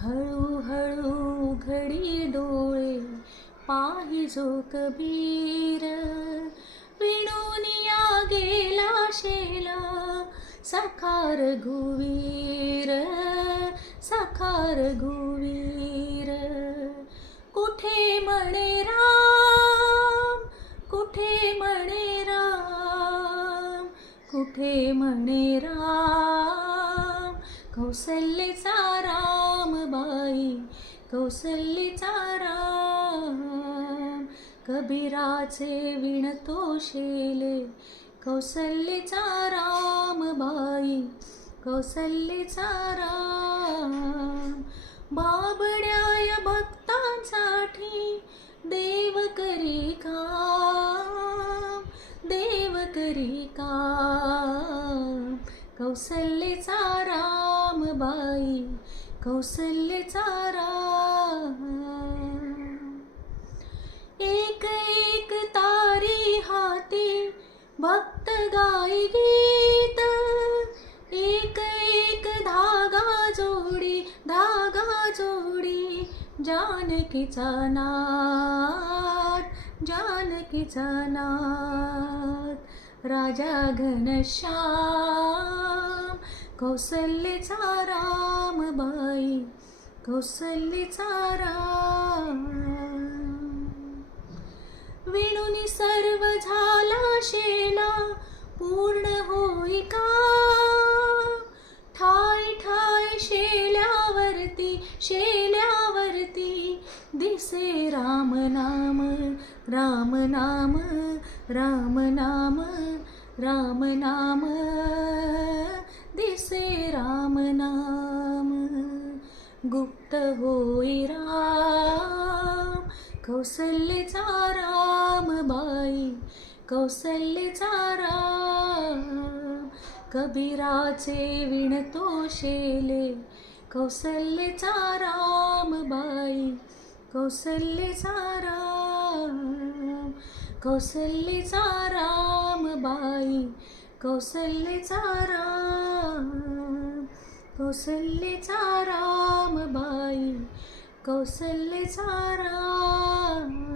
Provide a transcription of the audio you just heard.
हळूहळू उघडी डोळे पाहिजो कबीर, विणूनिया गेला शेला साकार घुवीर, साकार घुवीर. कुठे म्हणे राम, कुठे म्हणे राम, कुठे म्हणे राम, कौसल्येचा रामबाई, कौसल्येचा राम. कबीराचे विणतो शेले कौसल्येचा रामबाई, कौसल्येचा राम. बाबड्या भक्तांसाठी देव करी काम, देव करी काम. कौसल्येचा रामबाई, कौसल्येचा राम. एक एक तारी हाती भक्त गाई गीत, एक एक धागा जोडी, धागा जोडी. जानकीचा नाद, जानकीचा नाद. राजा घनश्याम, कौसल्येचा रामबाई, कौसल्येचा राम. विणूनी सर्व झाला शेला पूर्ण होई का, ठाय ठाय शेल्यावरती, शेल्यावरती दिसे राम नाम, राम नाम, राम नाम, राम नाम. दिसे राम नाम. गुप्त होई राम, कौसल्येचा रामबाई, कौसल्येचा राम. कबीराचे विणतो शेले कौसल्येचा रामबाई, कौसल्येचा राम. कौसल्येचा रामबाई, कौसल्येचा राम. कौसल्येचा रामबाई, कौसल्येचा राम.